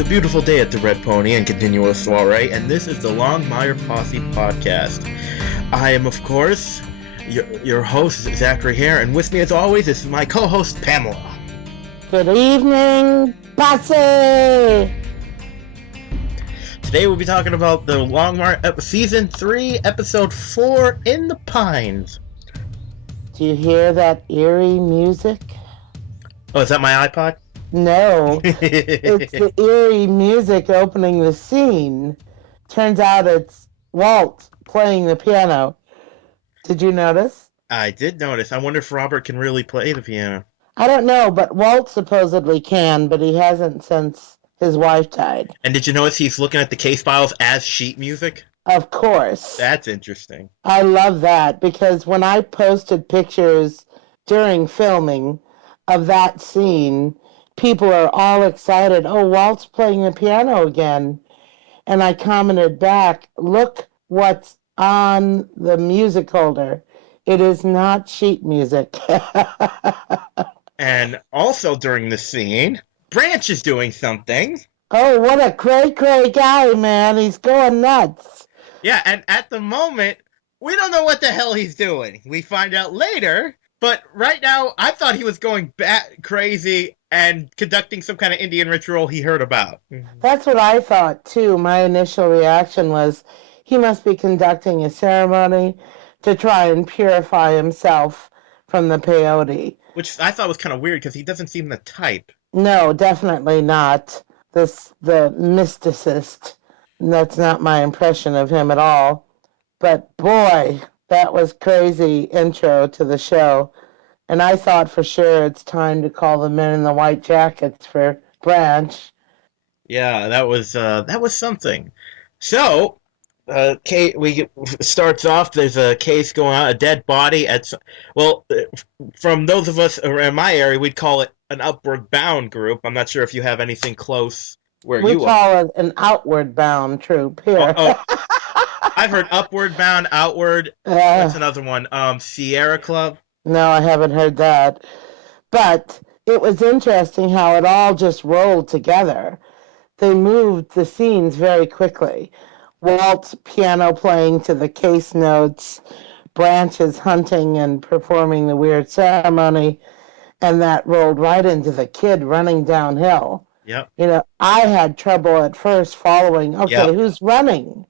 a beautiful day at the Red Pony and Continuous Soiree, and this is the Longmire Posse podcast. I am, of course, your host, Zachary Hare, and with me, as always, is my co-host, Pamela. Good evening, Posse! Today we'll be talking about the Longmire Season 3, Episode 4, In the Pines. Do you hear that eerie music? Oh, is that my iPod? No, it's the eerie music opening the scene. Turns out it's Walt playing the piano. Did you notice? I did notice. I wonder if Robert can really play the piano. I don't know, but Walt supposedly can, but he hasn't since his wife died. And did you notice he's looking at the case files as sheet music? Of course. That's interesting. I love that because when I posted pictures during filming of that scene, people are all excited. Oh, Walt's playing the piano again. And I commented back, look what's on the music holder. It is not sheet music. And also during the scene, Branch is doing something. Oh, what a cray guy, man. He's going nuts. Yeah, and at the moment, we don't know what the hell he's doing. We find out later, but right now, I thought he was going crazy and conducting some kind of Indian ritual he heard about. That's what I thought, too. My initial reaction was he must be conducting a ceremony to try and purify himself from the peyote. Which I thought was kind of weird because he doesn't seem the type. No, definitely not. The mysticist. That's not my impression of him at all. But boy, that was crazy intro to the show. And I thought for sure it's time to call the men in the white jackets for Branch. Yeah, that was something. So, we starts off. There's a case going on, a dead body at. Well, from those of us in my area, we'd call it an upward bound group. I'm not sure if you have anything close where We you are. call it an outward bound troop here. I've heard upward bound, outward. That's another one. Sierra Club. No, I haven't heard that. But it was interesting how it all just rolled together. They moved the scenes very quickly. Walt's piano playing to the case notes, Branch's hunting and performing the weird ceremony, and that rolled right into the kid running downhill. Yep. You know, I had trouble at first following, okay, who's running?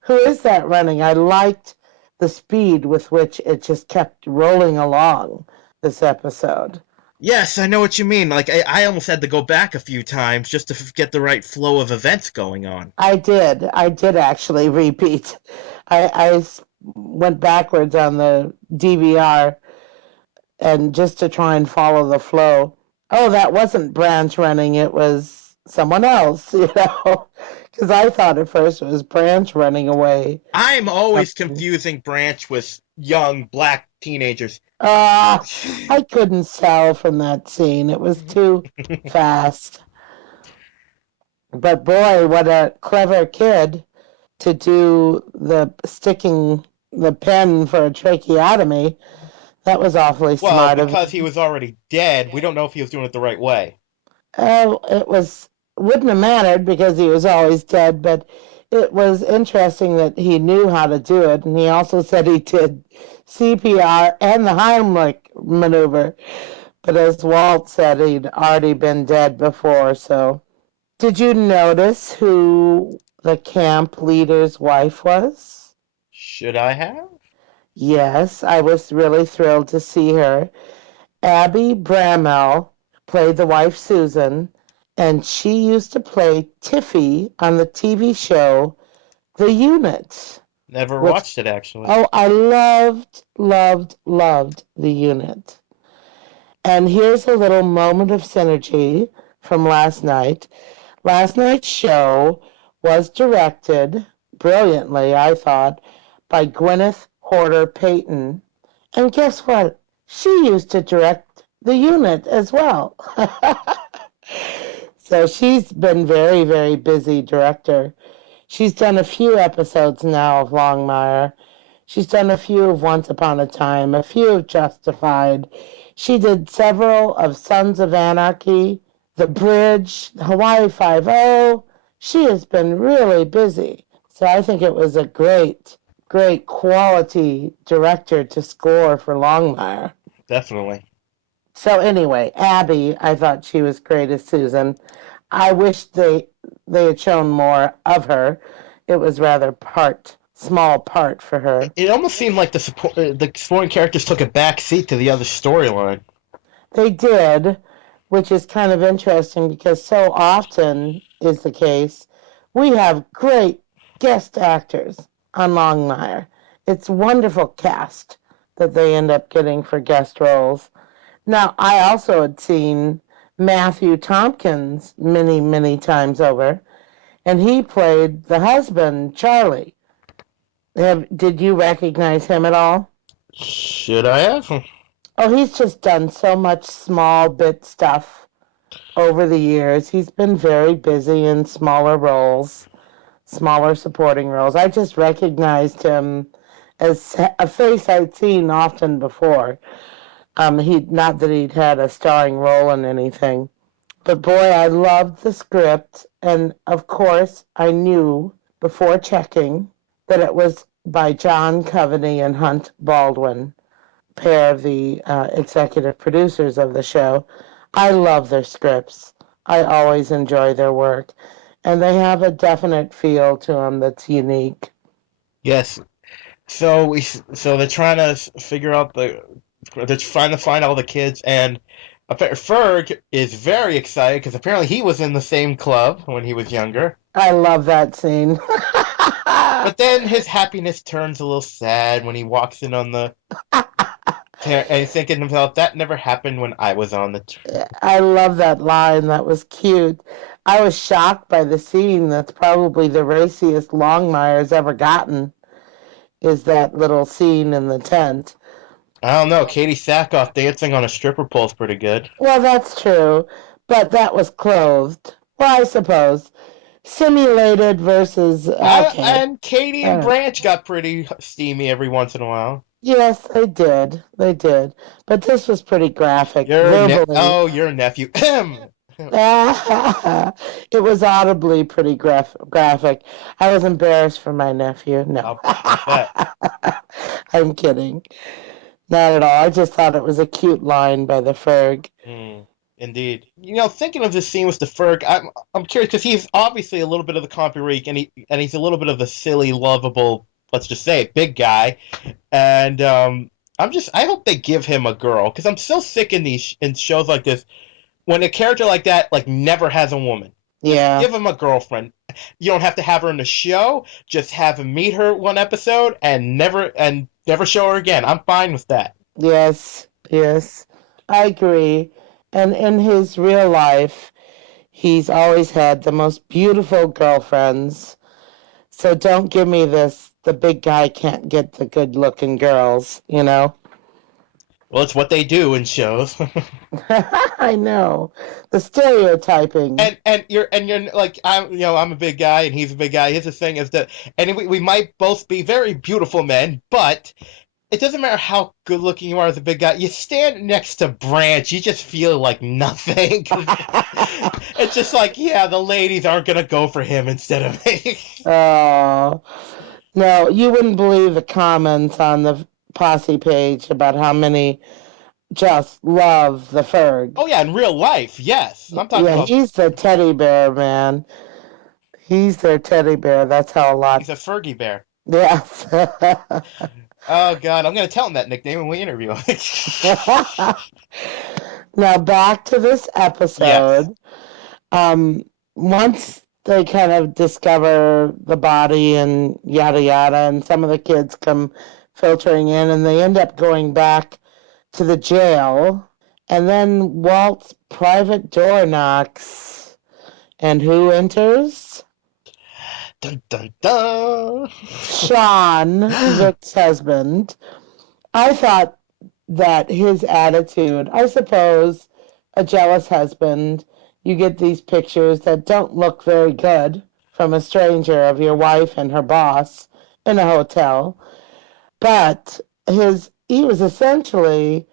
Who is that running? I liked the speed with which it just kept rolling along this episode. Yes, I know what you mean. Like, I almost had to go back a few times just to get the right flow of events going on. I did actually repeat. I went backwards on the DVR and just to try and follow the flow. Oh, that wasn't Branch running, it was someone else, you know, because I thought at first it was Branch running away. I'm always confusing Branch with young black teenagers. I couldn't tell from that scene. It was too fast. But boy, what a clever kid to do the sticking the pen for a tracheotomy. That was awfully smart. Well, because he was already dead, we don't know if he was doing it the right way. Oh, wouldn't have mattered because he was always dead, but it was interesting that he knew how to do it, and he also said he did CPR and the Heimlich maneuver. But as Walt said, he'd already been dead before, so. Did you notice who the camp leader's wife was? Should I have? Yes, I was really thrilled to see her. Abby Bramell played the wife Susan, and she used to play Tiffy on the TV show The Unit. Never watched it, actually. Oh, I loved The Unit. And here's a little moment of synergy from last night. Last night's show was directed brilliantly, I thought, by Gwyneth Horder Payton. And guess what? She used to direct The Unit as well. So she's been very, very busy director. She's done a few episodes now of Longmire. She's done a few of Once Upon a Time, a few of Justified. She did several of Sons of Anarchy, The Bridge, Hawaii Five-O. She has been really busy. So I think it was a great quality director to score for Longmire. Definitely. So anyway, Abby, I thought she was great as Susan. I wish they had shown more of her. It was rather small part for her. It almost seemed like the supporting characters took a back seat to the other storyline. They did, which is kind of interesting because so often is the case. We have great guest actors on Longmire. It's wonderful cast that they end up getting for guest roles. Now, I also had seen Matthew Tompkins many times over, and he played the husband, Charlie. Did you recognize him at all? Should I have? Oh, he's just done so much small bit stuff over the years. He's been very busy in smaller roles, smaller supporting roles. I just recognized him as a face I'd seen often before. He not that he'd had a starring role in anything, but boy, I loved the script, and of course, I knew before checking that it was by John Coveney and Hunt Baldwin, pair of the executive producers of the show. I love their scripts. I always enjoy their work, and they have a definite feel to them that's unique. Yes. So they're trying to figure out they're trying to find all the kids, and Ferg is very excited because apparently he was in the same club when he was younger. I love that scene. But then his happiness turns a little sad when he walks in on the and he's thinking to himself, that never happened when I was on the. I love that line. That was cute. I was shocked by the scene. That's probably the raciest Longmire's ever gotten. Is that little scene in the tent? I don't know. Katie Sackhoff dancing on a stripper pole is pretty good. Well, that's true, but that was clothed. Well, I suppose simulated versus okay. And Katie and Uh, Branch got pretty steamy every once in a while. yes, they did. They did. But this was pretty graphic verbally. Your nephew. It was audibly pretty graphic. I was embarrassed for my nephew. No. I'll bet. I'm kidding. Not at all. I just thought it was a cute line by the Ferg. Mm, indeed. Thinking of this scene with the Ferg, I'm curious because he's obviously a little bit of the comic and he's a little bit of the silly, lovable, let's just say it, big guy. And I hope they give him a girl because I'm so sick in shows like this when a character like that like never has a woman. Just Yeah. give him a girlfriend. You don't have to have her in the show. Just have him meet her one episode and never show her again. I'm fine with that. Yes. Yes. I agree. And in his real life, he's always had the most beautiful girlfriends. So don't give me this, the big guy can't get the good looking girls, you know? Well, it's what they do in shows. I know. The stereotyping. And you're like I'm a big guy and he's a big guy. Here's the thing is that and we might both be very beautiful men, but it doesn't matter how good looking you are as a big guy. You stand next to Branch, you just feel like nothing. It's just like, yeah, the ladies aren't gonna go for him instead of me. Oh, no, you wouldn't believe the comments on the posse page about how many just love the Ferg. Oh yeah, in real life, yes. I'm talking Yeah, about he's the teddy bear, man. He's their teddy bear. That's how a he's lot. a Fergie bear. Yes. Oh God, I'm gonna tell him that nickname when we interview him. Now back to this Yes. episode. Um, Once they kind of discover the body and yada yada, and some of the kids come filtering in, and they end up going back to the jail, and then Walt's private door knocks, and who enters? Dun dun dun. Sean, Vic's husband. I thought that his attitude, I suppose, a jealous husband, you get these pictures that don't look very good from a stranger of your wife and her boss in a hotel, but he was essentially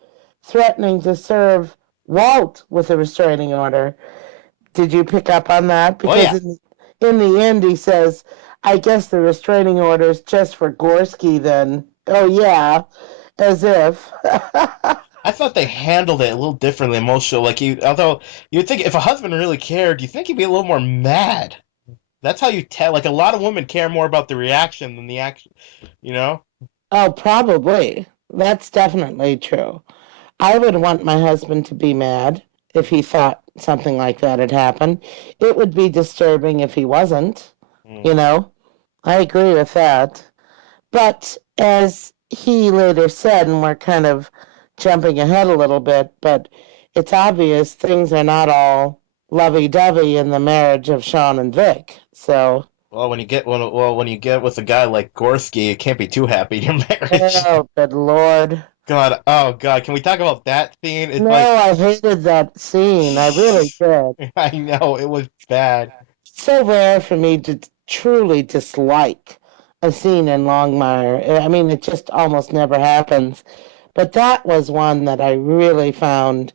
threatening to serve Walt with a restraining order. Did you pick up on that? Oh Because yeah, in the end, he says, "I guess the restraining order is just for Gorski." Then, oh yeah, as if. I thought they handled it a little differently emotional. Like you, although you'd think if a husband really cared, you think he'd be a little more mad. That's how you tell. Like a lot of women care more about the reaction than the action. You know? Oh, probably. That's definitely true. I would want my husband to be mad if he thought something like that had happened. It would be disturbing if he wasn't, you Mm. know? I agree with that. But as he later said, and we're kind of jumping ahead a little bit, but it's obvious things are not all lovey dovey in the marriage of Sean and Vic. So, Well, when you get with a guy like Gorski, you can't be too happy in your marriage. oh, good Lord. God, oh God, can we talk about that scene? It's No, like, I hated that scene. I really did. I know it was bad. So rare for me to truly dislike a scene in Longmire. I mean, it just almost never happens. But that was one that I really found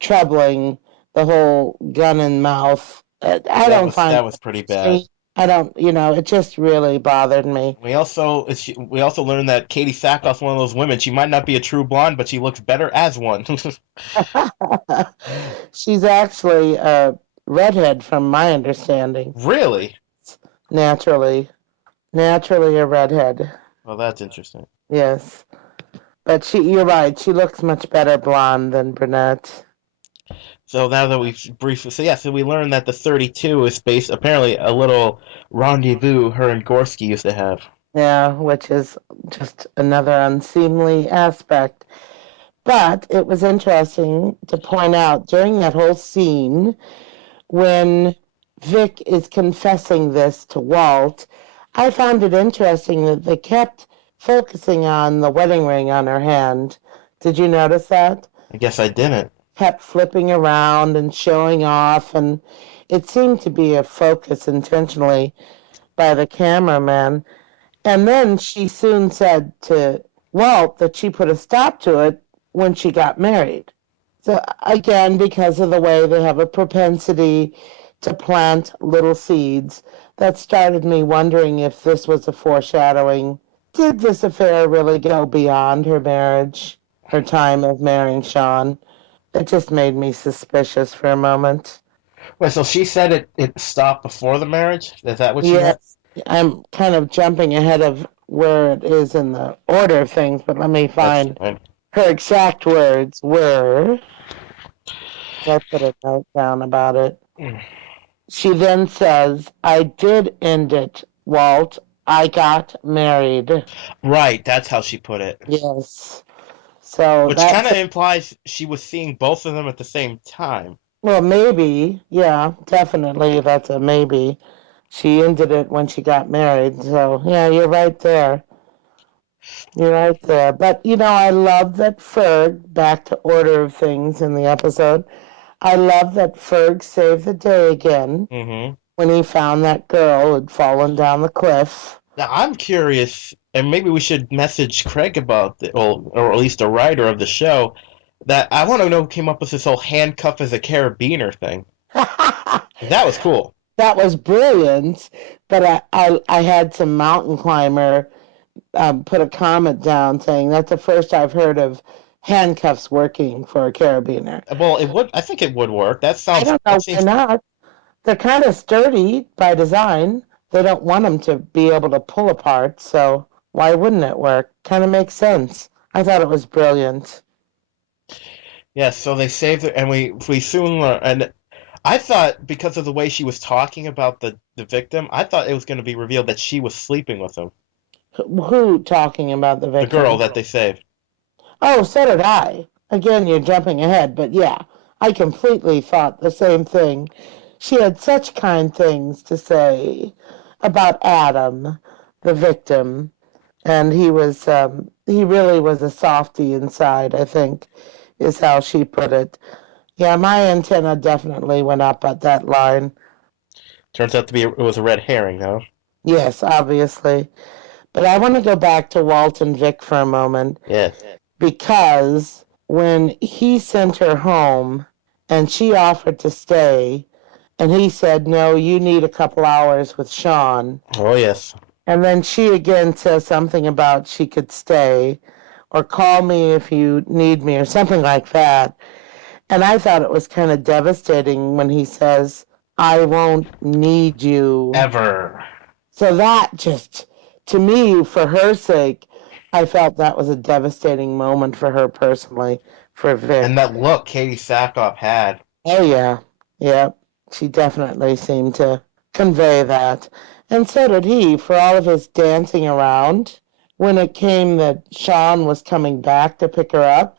troubling. The whole gun in mouth. I don't find That was pretty bad. funny. I don't, it just really bothered me. We also learned that Katie Sackhoff's one of those women. She might not be a true blonde, but she looks better as one. She's actually a redhead, from my understanding. Really? Naturally, naturally a redhead. Well, that's interesting. Yes. But you're right. She looks much better blonde than brunette. So now that we've briefly, so yeah, so we learned that the 32 is based apparently a little rendezvous her and Gorski used to have. Yeah, which is just another unseemly aspect. But it was interesting to point out during that whole scene when Vic is confessing this to Walt, I found it interesting that they kept focusing on the wedding ring on her hand. Did you notice that? I guess I didn't. Kept flipping around and showing off, and it seemed to be a focus intentionally by the cameraman. And then she soon said to Walt that she put a stop to it when she got married. So, again, because of the way they have a propensity to plant little seeds, that started me wondering if this was a foreshadowing. Did this affair really go beyond her marriage, her time of marrying Sean? It just made me suspicious for a moment. Wait, so she said it stopped before the marriage? Is that what she meant? Yes, I'm kind of jumping ahead of where it is in the order of things, but let me That's find fine. her exact words were. I put a note down about it. She then says, "I did end it, Walt. I got married." Right, that's how she put it. Yes. So Which kind that's, of implies she was seeing both of them at the same time. well, maybe. Yeah, definitely. That's a maybe. She ended it when she got married. So, yeah, you're right there. You're right there. But, I love that Ferg, back to order of things in the episode, I love that Ferg saved the day again Hmm. when he found that girl who'd fallen down the cliff. Now I'm curious, and maybe we should message Craig about it, or at least a writer of the show. That I want to know who came up with this whole handcuff as a carabiner thing. That That was cool. was brilliant, but I had some mountain climber put a comment down saying that's the first I've heard of handcuffs working for a carabiner. Well, it would. I think it would work. I don't That know why seems not. They're kind of sturdy by design. They don't want them to be able to pull apart, so why wouldn't it work? Kind of makes sense. I thought it was brilliant. yes. So they saved it, and we soon learn. And I thought because of the way she was talking about the victim, I thought it was going to be revealed that she was sleeping with him, Who talking about the the girl victim? that they saved. Oh, so did I. Again, you're jumping ahead, but yeah, I completely thought the same thing. She had such kind things to say about Adam, the victim, and he really was a softy inside, I think, is how she put it. Yeah, my antenna definitely went up at that line. Turns out to be it was a red herring, though. Yes, obviously. But I want to go back to Walt and Vic for a moment Yes. because when he sent her home and she offered to stay, And he said, no, you need a couple hours with Sean. Oh yes. And then she again says something about she could stay or call me if you need me or something like that. And I thought it was kind of devastating when he says, I won't need you. Ever. So that just, to me, for her sake, I felt that was a devastating moment for her personally, for And Vic. that look Katie Sackhoff had. Oh, yeah. Yeah. She definitely seemed to convey that. And so did he, for all of his dancing around. When it came that Sean was coming back to pick her up,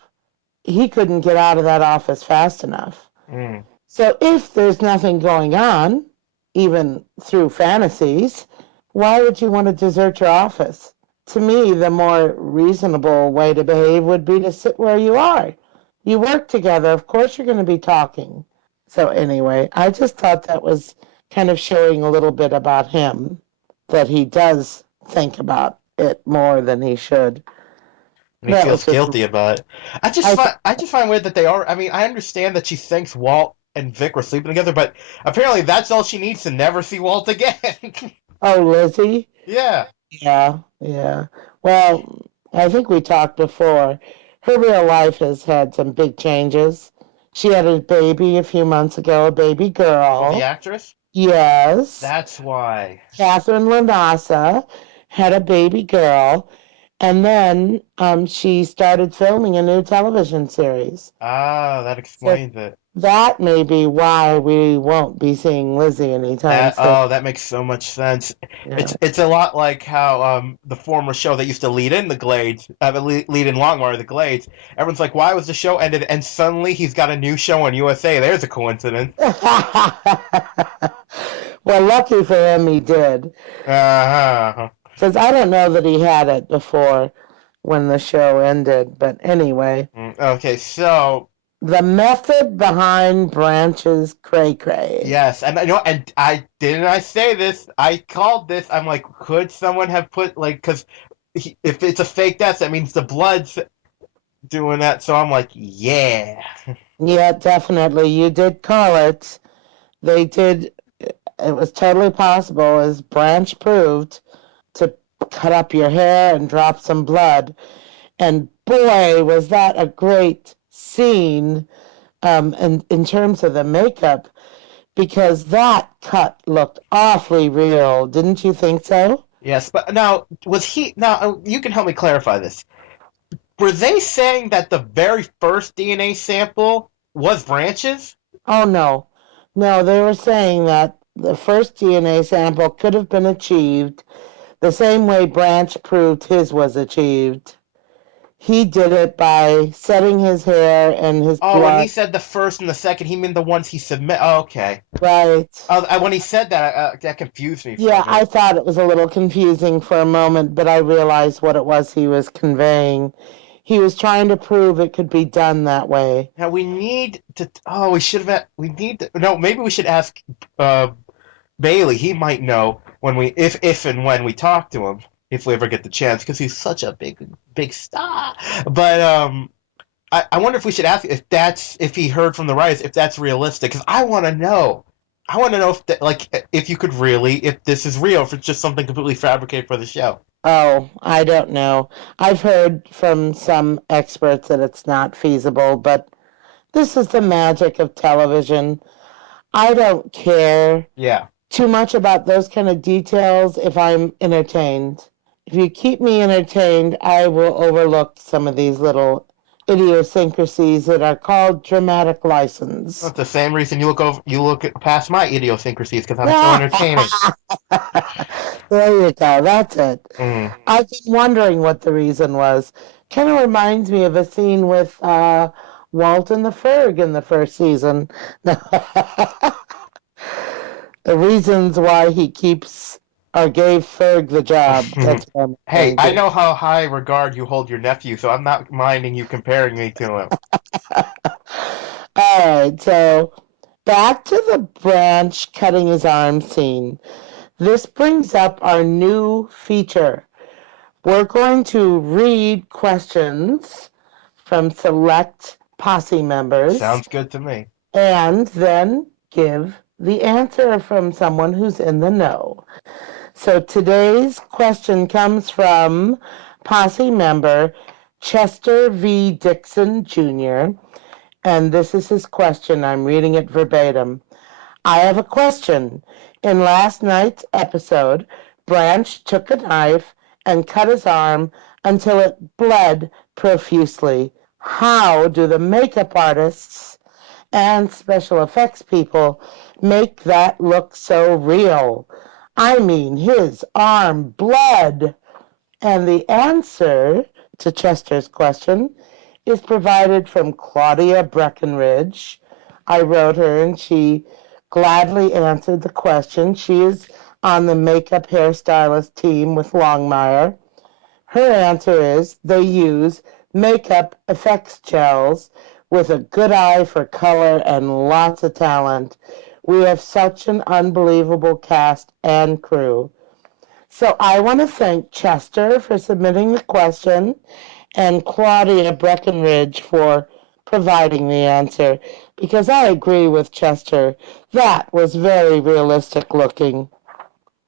he couldn't get out of that office fast enough. Mm. So if there's nothing going on, even through fantasies, why would you want to desert your office? To me, the more reasonable way to behave would be to sit where you are. You work together, of course you're going to be talking. So anyway, I just thought that was kind of showing a little bit about him, that he does think about it more than he should. And he That was feels just, guilty about it. I, I just find weird that they are. I mean, I understand that she thinks Walt and Vic were sleeping together, but apparently that's all she needs to never see Walt again. oh, Lizzie? Yeah. Yeah, yeah. Well, I think we talked before. Her real life has had some big changes. She had a baby a few months ago, a baby Oh, the girl. actress. Yes. That's why. Catherine Lanassa had a baby girl. And then she started filming a new television series. Ah, that So explains it. that may be why we won't be seeing Lizzie anytime That soon. that makes so much sense. Yeah. It's a lot like how the former show that used to lead in the Glades, lead in Longmire, the Glades. Everyone's like, why was the show ended? And suddenly he's got a new show on USA. There's a coincidence. Well, lucky for him, he did. Uh-huh. Because I don't know that he had it before when the show ended. But anyway, Okay, so the method behind Branch's cray cray. yes, and I know, and I didn't I say this? I called this. I'm like, could someone have put like because if it's a fake death, that means the blood's doing that. So I'm like, yeah. Yeah, definitely. You did call it. They did. It was totally possible, as Branch proved, to cut up your hair and drop some blood. And boy, was that a great scene in terms of the makeup, because that cut looked awfully real. Didn't you think so? Yes, but now was he? Now you can help me clarify this. Were they saying that the very first DNA sample was Branch's? Oh, no. No, they were saying that the first DNA sample could have been achieved the same way Branch proved his was achieved. He did it by setting his hair and his Oh, when he blood. said the first and the second, he meant the ones he submit. Oh, okay. Right. When he said that, that confused me for a Yeah, minute. I thought it was a little confusing for a moment, but I realized what it was he was conveying. He was trying to prove it could be done that way. Now we need to. Oh, we should have. We need to. No, maybe we should ask uh, Bailey. He might know when we, if and when we talk to him, if we ever get the chance, because he's such a big star. But I wonder if we should ask if he heard from the writers if that's realistic, because I want to know. I want to know if if you could really if this is real, if it's just something completely fabricated for the show. Oh, I don't know. I've heard from some experts that it's not feasible, but this is the magic of television. I don't care Yeah. too much about those kind of details if I'm entertained. If you keep me entertained, I will overlook some of these little idiosyncrasies that are called dramatic license. That's the same reason you look past my idiosyncrasies because I'm so entertaining. There you go. That's it. Mm. I've been wondering what the reason was. Kind of reminds me of a scene with Walt and the Ferg in the first season. The reasons why he keeps or gave Ferg the job. That's what I'm Hey, referring I to. know how high regard you hold your nephew, so I'm not minding you comparing me to him. All right, so back to the branch cutting his arm scene. This brings up our new feature. We're going to read questions from select posse members Sounds good to me. and then give the answer from someone who's in the know. So today's question comes from Posse member Chester V. Dixon Jr., and this is his question. I'm reading it verbatim. I have a question. In last night's episode, Branch took a knife and cut his arm until it bled profusely. How do the makeup artists and special effects people make that look so real? I mean, his arm bled. And the answer to Chester's question is provided from Claudia Breckenridge. I wrote her and she gladly answered the question. She is on the makeup hairstylist team with Longmire. Her answer is they use makeup effects gels with a good eye for color and lots of talent. We have such an unbelievable cast and crew. So I want to thank Chester for submitting the question and Claudia Breckenridge for providing the answer because I agree with Chester. That was very realistic looking.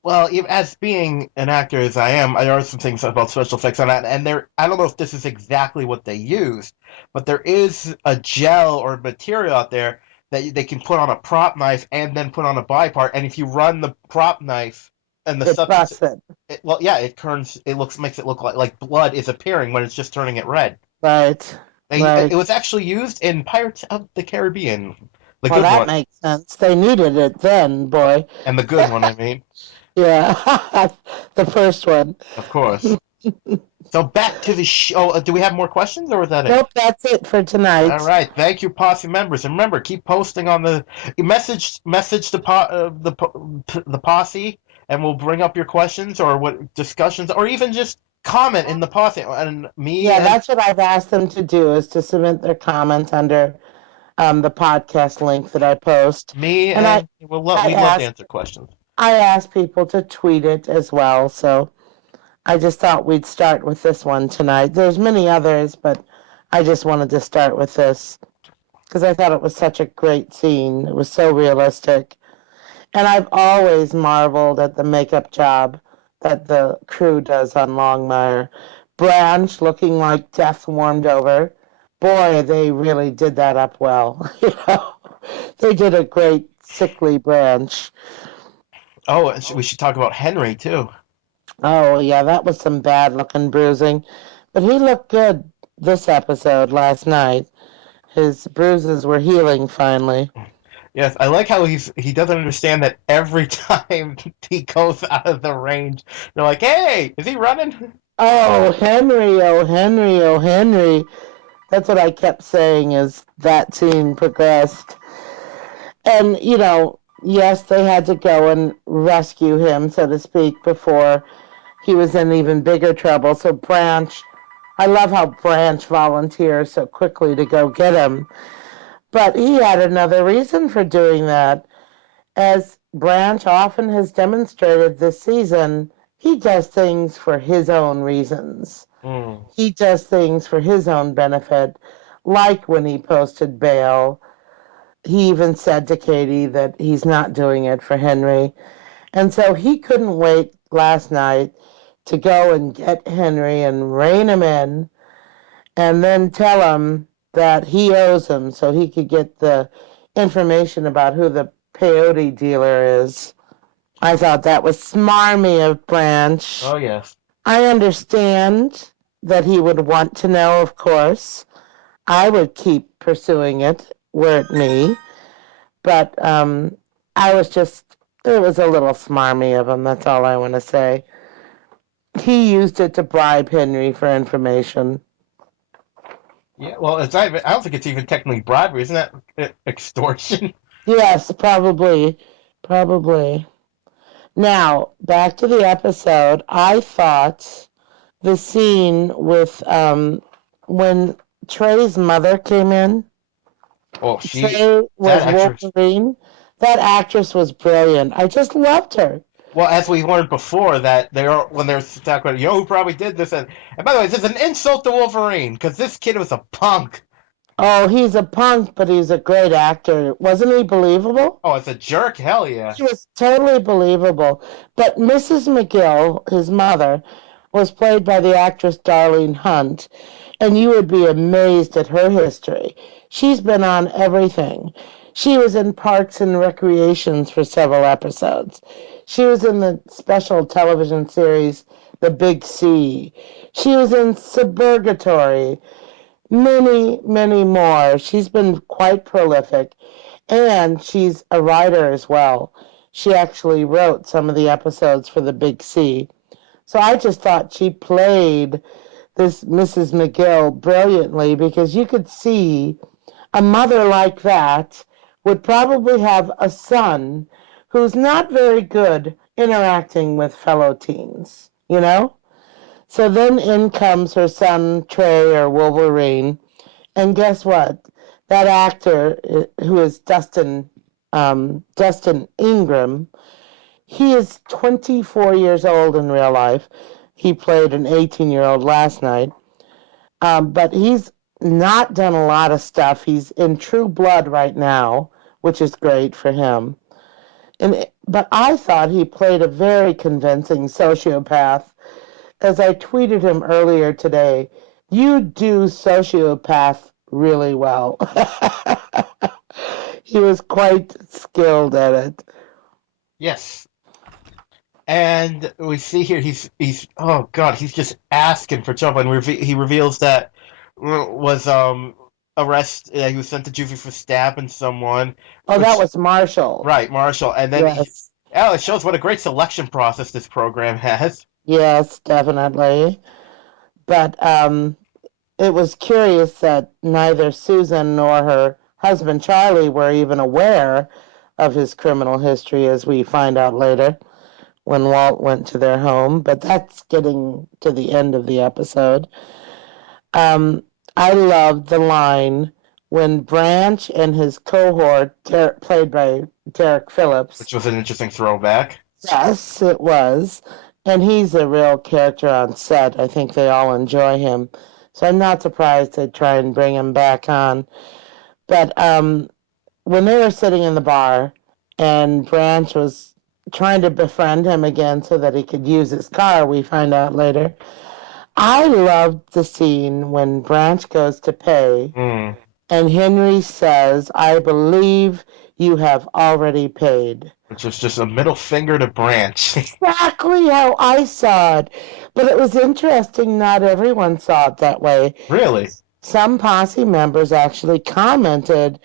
Well, as being an actor as I am, I know some things about special effects on that, and I don't know if this is exactly what they used, but there is a gel or material out there that they can put on a prop knife and then put on a bipart, and if you run the prop knife and the It substance, busted. well, yeah, makes it look like blood is appearing when it's just turning it red. Right. It Right. was actually used in Pirates of the Caribbean, the Well, good that one, makes sense. They needed it then, boy. and the good one, I mean, Yeah. The first one. of course. So back to the show. Do we have more questions, or was that it? Nope, that's it for All tonight. right. Thank you, posse members, and remember, keep posting on the message the posse, and we'll bring up your questions or what discussions, or even just comment in the posse. And me Yeah, and that's what I've asked them to do is to submit their comments under the podcast link that I post. me And and I we'd love to ask answer questions. I ask people to tweet it as well. So I just thought we'd start with this one tonight. There's many others, but I just wanted to start with this because I thought it was such a great scene. It was so realistic. And I've always marveled at the makeup job that the crew does on Longmire. Branch looking like death warmed over. Boy, they really did that up well. They did a great sickly Branch. Oh, and we should talk about Henry too. Oh, yeah, that was some bad looking bruising. But he looked good this episode last night. His bruises were healing finally. Yes, I like how he doesn't understand that every time he goes out of the range, they're like, "Hey, is he running?" Oh, Henry, oh, Henry, oh, Henry. That's what I kept saying as that scene progressed. And, yes, they had to go and rescue him, so to speak, before he was in even bigger trouble. So Branch, I love how Branch volunteers so quickly to go get him. But he had another reason for doing that. As Branch often has demonstrated this season, he does things for his own reasons. Mm. He does things for his own benefit, like when he posted bail. He even said to Katie that he's not doing it for Henry. And so he couldn't wait last night to go and get Henry and rein him in and then tell him that he owes him so he could get the information about who the peyote dealer is. I thought that was smarmy of Branch. Oh yes. I understand that he would want to know, of course. I would keep pursuing it were it me, but I was just, it was a little smarmy of him. That's all I want to say. He used it to bribe Henry for information. Yeah. Well, it's not even, I don't think it's even technically bribery. Isn't that extortion? Yes, probably. Probably. Now, back to the episode. I thought the scene with when Trey's mother came in, Oh, Trey that was actress. Wolverine. That actress was brilliant. I just loved her. Well, as we learned before, that they are when they're talking about, who probably did this, and by the way, this is an insult to Wolverine because this kid was a punk. Oh, he's a punk, but he's a great actor. Wasn't he believable? Oh, it's a jerk. Hell yeah. He was totally believable. But Mrs. McGill, his mother, was played by the actress Darlene Hunt, and you would be amazed at her history. She's been on everything. She was in Parks and Recreations for several episodes. She was in the special television series The Big C. She was in Suburgatory. Many, many more. She's been quite prolific, and she's a writer as well. She actually wrote some of the episodes for the Big C. So I just thought she played this Mrs. McGill brilliantly because you could see a mother like that would probably have a son who's not very good interacting with fellow teens, you know? So then in comes her son Trey or Wolverine, and guess what? That actor who is Dustin Ingram, he is 24 years old in real life. He played an 18-year-old last night, but he's not done a lot of stuff. He's in True Blood right now, which is great for him. But I thought he played a very convincing sociopath. As I tweeted him earlier today, you do sociopath really well. He was quite skilled at it. Yes. And we see here he's oh god, he's just asking for trouble, and he reveals that was he was sent to juvie for stabbing someone, Oh, that which was Marshall. right, Marshall, and then Yes, oh, it shows what a great selection process this program has. yes, definitely. But it was curious that neither Susan nor her husband Charlie were even aware of his criminal history, as we find out later when Walt went to their home. But that's getting to the end of the episode. Um, I loved the line when Branch and his cohort, played by Derek Phillips, Which was an interesting throwback. yes, it was, and he's a real character on set. I think they all enjoy him. So I'm not surprised they try and bring him back on. But when they were sitting in the bar and Branch was trying to befriend him again so that he could use his car, we find out later. I loved the scene when Branch goes to pay Mm. and Henry says, I believe you have already paid. Which was just a middle finger to Branch. Exactly how I saw it. But it was interesting, not everyone saw it that way. Really? Some posse members actually commented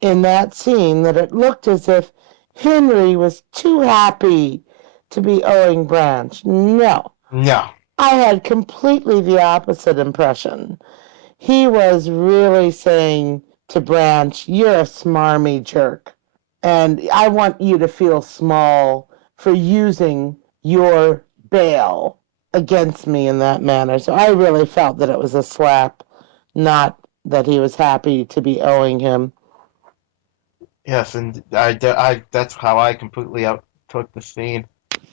in that scene that it looked as if Henry was too happy to be owing Branch. No, No. I had completely the opposite impression. He was really saying to Branch, you're a smarmy jerk. And I want you to feel small for using your bail against me in that manner. So I really felt that it was a slap, not that he was happy to be owing him. Yes, and that's how I completely out took the scene.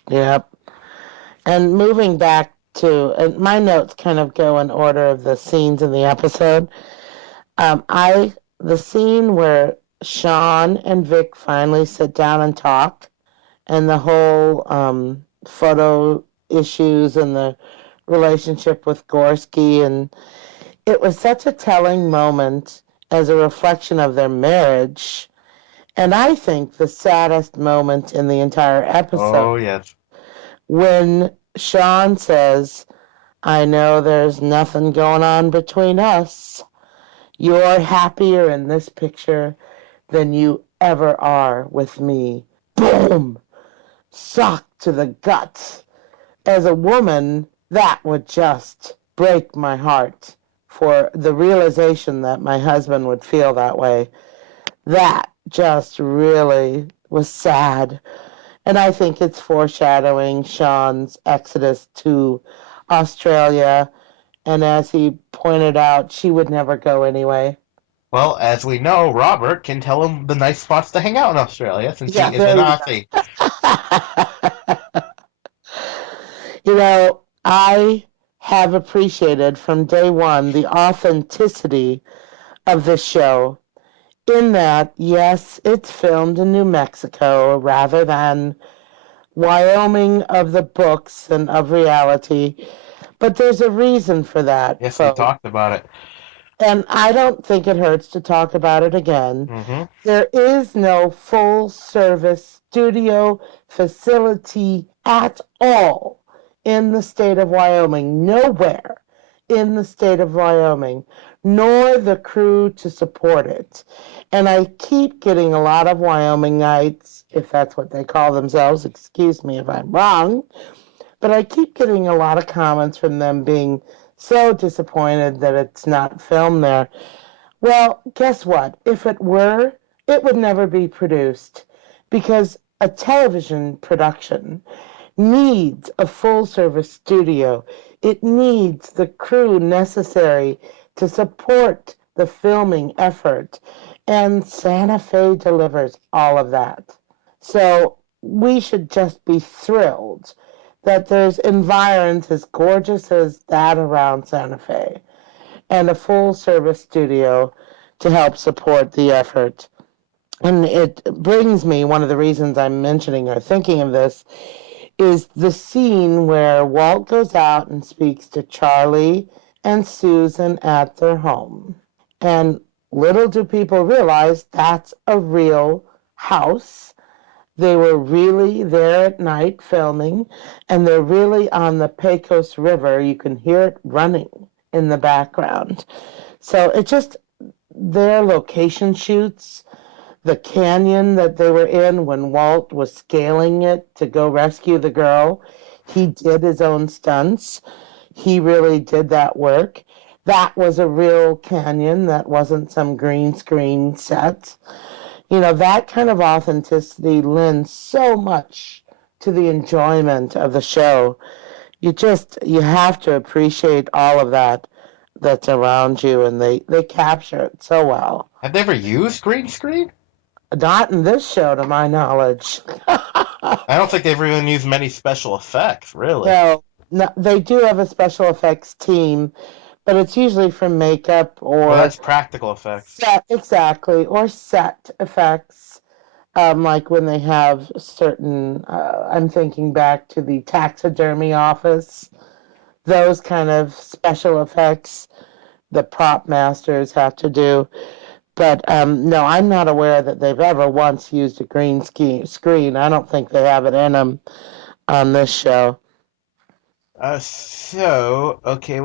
Yep. And moving back to, and my notes kind of go in order of the scenes in the episode. The scene where Sean and Vic finally sit down and talk, and the whole photo issues and the relationship with Gorski, and it was such a telling moment as a reflection of their marriage, and I think the saddest moment in the entire episode Oh yes. when Sean says, I know there's nothing going on between us. You're happier in this picture than you ever are with me. Boom! Shock to the gut. As a woman, that would just break my heart for the realization that my husband would feel that way. That just really was sad. And I think it's foreshadowing Sean's exodus to Australia. And as he pointed out, she would never go anyway. Well, as we know, Robert can tell him the nice spots to hang out in Australia since Yeah, he is an there you Aussie. go. I have appreciated from day one the authenticity of this show, in that, yes, it's filmed in New Mexico rather than Wyoming of the books and of reality. But there's a reason for that, Yes, we folks. talked about it. And I don't think it hurts to talk about it again. Mm-hmm. There is no full service studio facility at all in the state of Wyoming, nowhere in the state of Wyoming, nor the crew to support it. And I keep getting a lot of Wyomingites, if that's what they call themselves, excuse me if I'm wrong, but I keep getting a lot of comments from them being so disappointed that it's not filmed there. Well, guess what? If it were, it would never be produced because a television production needs a full service studio. It needs the crew necessary to support the filming effort. And Santa Fe delivers all of that. So we should just be thrilled that there's environs as gorgeous as that around Santa Fe and a full service studio to help support the effort. And it brings me, one of the reasons I'm mentioning or thinking of this is the scene where Walt goes out and speaks to Charlie and Susan at their home. And little do people realize that's a real house. They were really there at night filming, and they're really on the Pecos River. You can hear it running in the background. So it just, their location shoots, the canyon that they were in when Walt was scaling it to go rescue the girl, he did his own stunts. He really did that work. That was a real canyon. That wasn't some green screen set. That kind of authenticity lends so much to the enjoyment of the show. You have to appreciate all of that that's around you, and they capture it so well. Have they ever used green screen? Not in this show, to my knowledge. I don't think they've even used many special effects, really. No, no, they do have a special effects team, but it's usually for makeup Well, or that's practical effects. set, exactly, or set effects. Like when they have certain, I'm thinking back to the taxidermy office, those kind of special effects the prop masters have to do. But no, I'm not aware that they've ever once used a green screen. I don't think they have it in them on this show. Okay,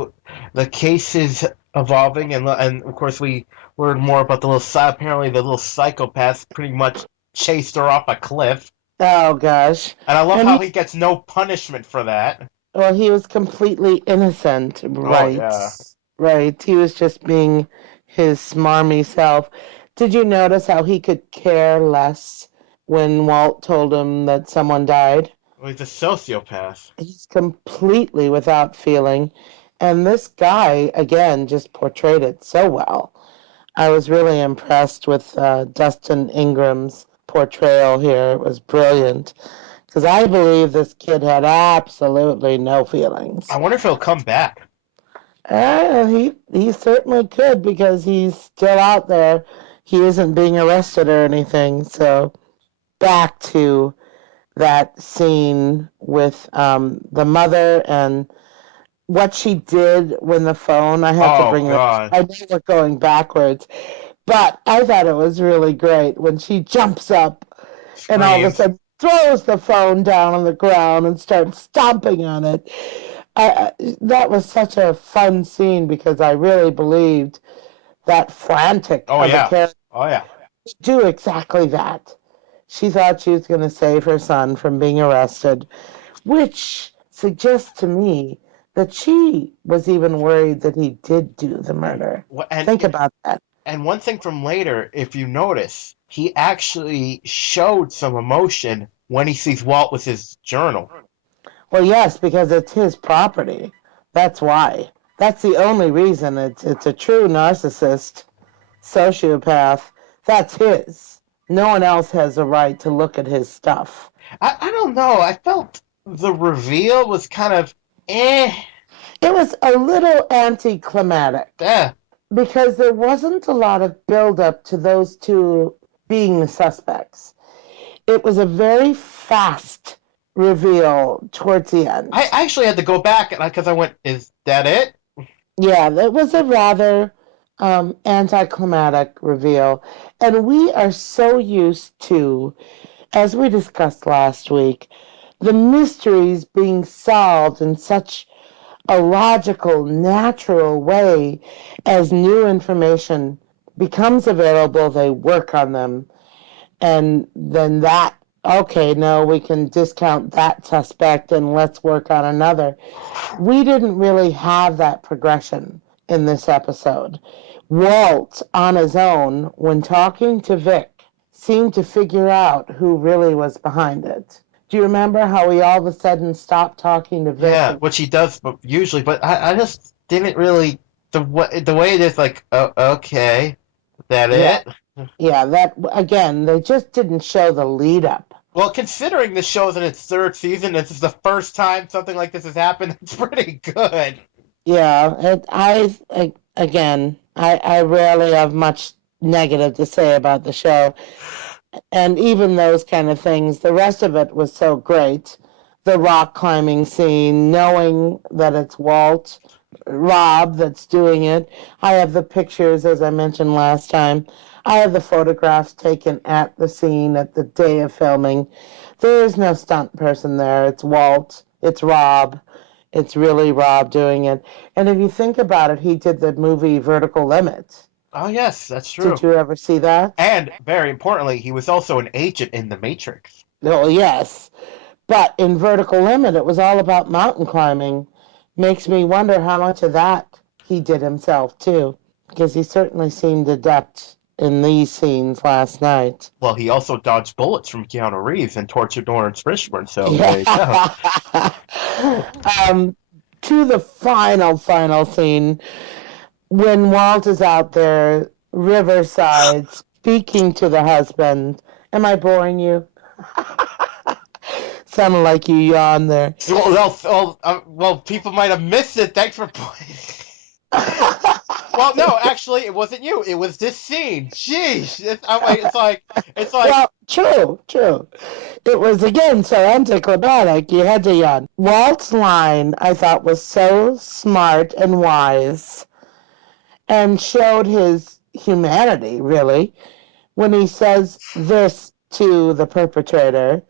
the case is evolving, and of course we learned more about the little apparently the little psychopath pretty much chased her off a cliff, Oh gosh, and I love and how he gets no punishment for that. he was completely innocent, Oh right? yeah, Right. He was just being his smarmy self. Did you notice how he could care less when Walt told him that someone died? well, he's a sociopath. He's completely without feeling. And this guy, again, just portrayed it so well. I was really impressed with Dustin Ingram's portrayal here. It was brilliant. Because I believe this kid had absolutely no I feelings. wonder if he'll come back. He certainly could because he's still out there. He isn't being arrested or anything. So back to that scene with the mother and what she did when the phone. I have to Oh bring this. God, I know we're going backwards, but I thought it was really great when she jumps up and all of a screams. sudden throws the phone down on the ground and starts stomping on it. That was such a fun scene because I really believed that frantic Oh of a yeah, character oh yeah. would do exactly that. She thought she was going to save her son from being arrested, which suggests to me that she was even worried that he did do the murder. Wh- Think And about that. and one thing from later, if you notice, he actually showed some emotion when he sees Walt with his journal. Well, yes, because it's his property. That's why. That's the only reason. It's a true narcissist, sociopath. That's his. No one else has a right to look at his stuff. I don't know. I felt the reveal was kind of eh. It was a little anticlimactic. eh. because there wasn't a lot of build up to those two being the suspects. It was a very fast reveal towards the I end. actually had to go back because I went, "Is that it?" Yeah, it was a rather anticlimactic reveal. And we are so used to, as we discussed last week, the mysteries being solved in such a logical, natural way. As new information becomes available, they work on them. And then that, okay, no, we can discount that suspect and let's work on another. We didn't really have that progression in this episode. Walt, on his own, when talking to Vic, seemed to figure out who really was behind it. Do you remember how he all of a sudden stopped talking to Vic? Yeah, which he does usually, but I just didn't really the way it is like, oh, okay, that Yeah, it? yeah, that again, they just didn't show the lead up. Well, considering the show's in its third season, this is the first time something like this has happened. It's pretty good. Yeah, again, I rarely have much negative to say about the show. And even those kind of things, the rest of it was so great. The rock climbing scene, knowing that it's Rob that's doing it. I have the pictures, as I mentioned last time. I have the photographs taken at the scene at the day of filming. There is no stunt person there. It's Walt. It's Rob. It's really Rob doing it. And if you think about it, he did the movie Vertical Limit. Oh yes, that's Did true. you ever see that? And very importantly, he was also an agent in The Matrix. Oh, yes. But in Vertical Limit, it was all about mountain climbing. Makes me wonder how much of that he did himself, too, because he certainly seemed adept in these scenes last night. Well, he also dodged bullets from Keanu Reeves and tortured Lawrence Fishburne, so Yeah. there you go. um, to the final scene, when Walt is out there, riverside, speaking to the husband. Am I boring you? Sounded like you yawned there. Well, people might have missed it. Thanks for pointing. Well, no, actually, it wasn't you. It was this scene. Jeez, it's like, Well, true, true. It was again so anticlimactic, you had to yawn. Walt's line, I thought, was so smart and wise and showed his humanity, really, when he says this to the perpetrator,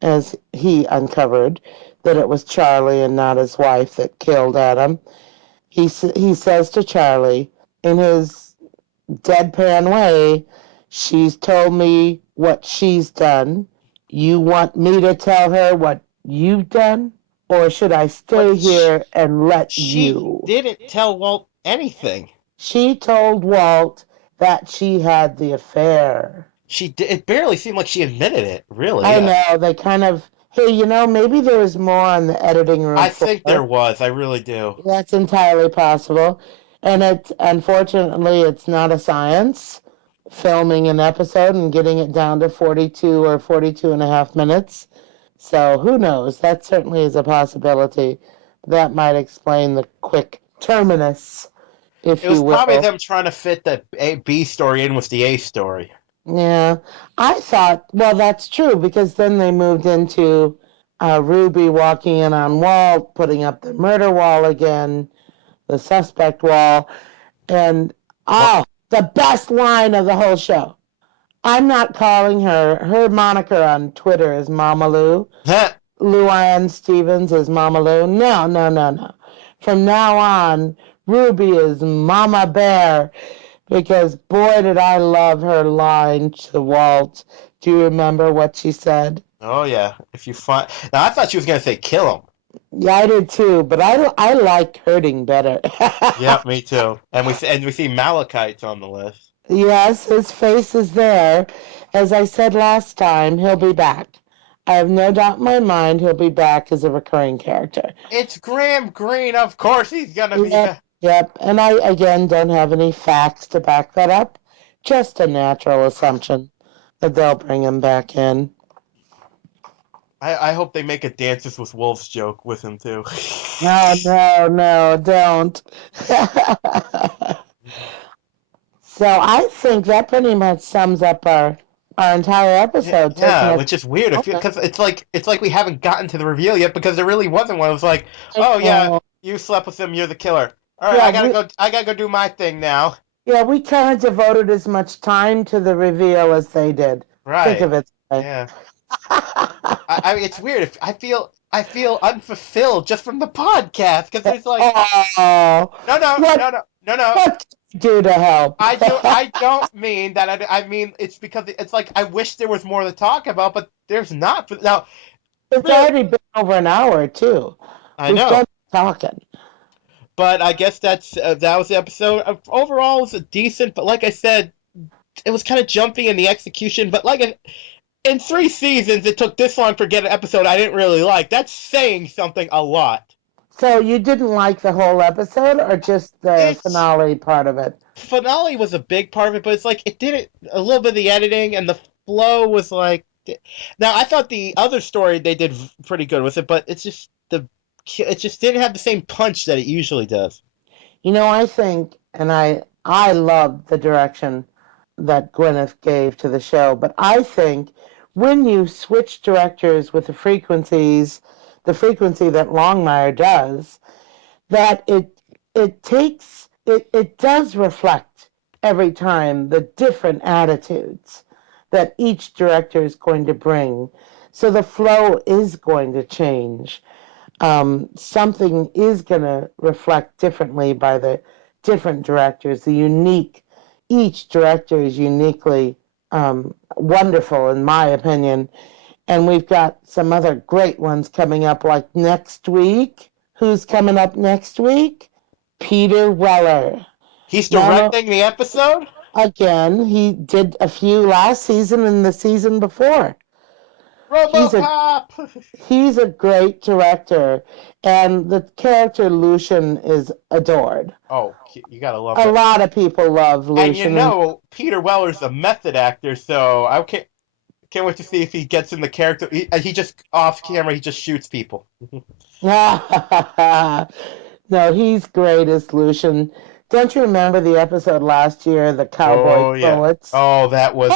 as he uncovered that it was Charlie and not his wife that killed Adam. He says to Charlie in his deadpan way, she's told me what she's done. You want me to tell her what you've done? Or should I but stay here and let she you? didn't tell Walt anything. She told Walt that she had the affair. It barely seemed like she admitted it. Really, I know, they kind of, hey, maybe there was more on the editing room I think there floor. was. I really do. That's entirely possible. And unfortunately, it's not a science filming an episode and getting it down to 42 or 42 and a half minutes. So who knows? That certainly is a possibility. That might explain the quick terminus, It if was you probably will. them trying to fit the B story in with the A story. Yeah, I thought, well, that's true because then they moved into Ruby walking in on Walt, putting up the murder wall again, the suspect wall, and Well, oh, the best line of the whole show. I'm not calling her. Her moniker on Twitter is Mama Lou. Lou Ann Stevens is Mama Lou. No, no, no, no. From now on, Ruby is Mama Bear because boy, did I love her line to Walt. Do you remember what she said? oh yeah. If you find now, I thought she was gonna say kill him. Yeah, I did too, but I like hurting better. Yeah, me too. And we see Malachite's on the list. Yes, his face is there. As I said last time, he'll be back. I have no doubt in my mind he'll be back as a recurring character. It's Graham Greene. Of course he's gonna be Yep, back. yep. And I, again, don't have any facts to back that up. Just a natural assumption that they'll bring him back in. I hope they make a Dances with Wolves joke with him too. No, no, no, don't. So I think that pretty much sums up our entire episode, taking Yeah, us. which is weird Okay. because it's like we haven't gotten to the reveal yet because there really wasn't one. It was like, I oh yeah, know. you slept with him, you're the killer. All right, Yeah, I gotta go do my thing now. we kind of devoted as much time to the reveal as they did. Think Right. of it that way. Yeah. It's weird. I feel unfulfilled just from the podcast because there's like, Oh, no, no, what no, no, no, no. what can I do to help? I don't mean that. I mean it's because it's like I wish there was more to talk about, but there's not. Now, It's real, already been over an hour too. I We've done know. talking. But I guess that was the episode. Overall, it was decent, but like I said, it was kind of jumpy in the execution. But in 3 seasons, it took this long to get an episode I didn't really like. That's saying something a lot. So you didn't like the whole episode, or just the Its finale part of it? finale was a big part of it, but it's like it did it a little bit of the editing and the flow was like. Now I thought the other story they did pretty good with it, but it just didn't have the same punch that it usually does. I think, and I love the direction that Gwyneth gave to the show, but I think when you switch directors with the frequency that Longmire does, that it does reflect every time the different attitudes that each director is going to bring. So the flow is going to change. Something is going to reflect differently by the different directors. Each director is uniquely wonderful, in my opinion. And we've got some other great ones coming up, like next week. Who's coming up next week? Peter Weller. He's Now, directing the episode. again, he did a few last season and the season before. He's a RoboCop. he's a great director, and the character Lucian is adored. Oh, you gotta love A that. lot of people love And Lucian, and Peter Weller's a method actor, so I can't wait to see if he gets in the character. He just off camera, he just shoots people. no, he's great as Lucian. Don't you remember the episode last year, the Cowboy Oh yeah. Bullets? Oh, that was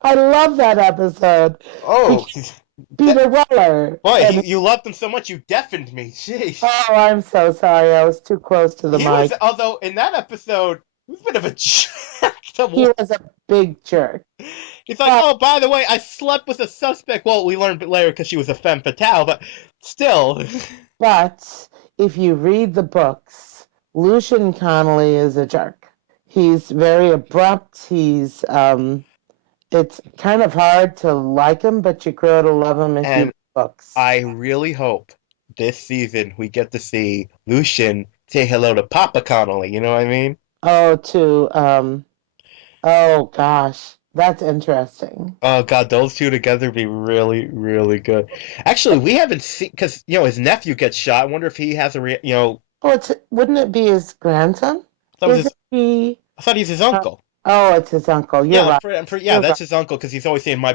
I love that episode oh, because that, Peter Weller boy, and you loved him so much you deafened me. Jeez. oh, I'm so sorry, I was too close to the He was, mic. although in that episode, he was a bit of a jerk. He was a big jerk. He's like, But oh, by the way, I slept with a suspect. Well, we learned later because she was a femme fatale, but still. But if you read the books, Lucian Connolly is a jerk. He's very abrupt. It's kind of hard to like him, but you grow to love him if you read And books. I really hope this season we get to see Lucian say hello to Papa Connolly. You know what I mean? Oh, oh gosh, that's interesting. Oh God, those two together would be really, really good. Actually, we haven't seen because his nephew gets shot. I wonder if he has Oh, wouldn't it be his grandson? that was Isn't his. he? I thought he's his Uh, uncle. oh, it's his uncle. You're Yeah, right. yeah, You're that's right. his uncle because he's always saying my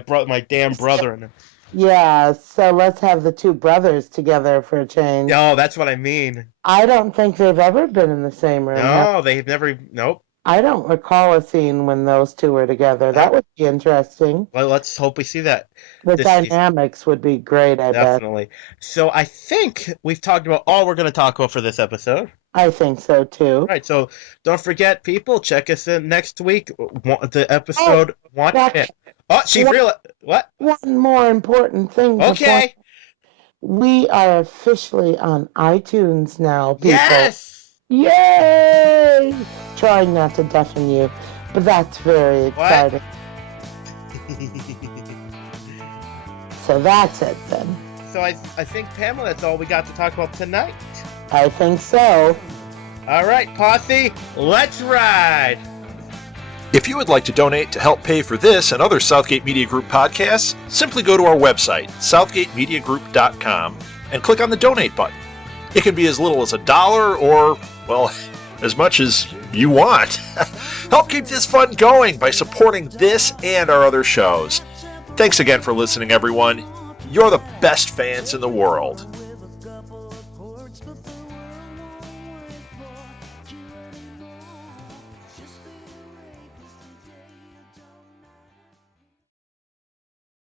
damn brother. And Yeah, so let's have the two brothers together for a change. oh, that's what I mean. I don't think they've ever been in the same room. No, they've never. Nope. I don't recall a scene when those two were together. That Nope. would be interesting. Well, let's hope we see that The this season. dynamics would be great, I bet. Definitely. So I think we've talked about all we're going to talk about for this episode. I think so too. Right. So don't forget, people, check us in next week. The Oh, episode one. that's Oh, she one, realized what? one more important thing before Okay. we are officially on iTunes now, people. Yes. Yay! Trying not to deafen you, but that's very What? exciting. So that's it then. So I think Pamela, that's all we got to talk about tonight. I think so. All right, posse, let's ride. If you would like to donate to help pay for this and other Southgate Media Group podcasts, simply go to our website, southgatemediagroup.com, and click on the donate button. It can be as little as $1 or, well, as much as you want. Help keep this fun going by supporting this and our other shows. Thanks again for listening, everyone. You're the best fans in the world.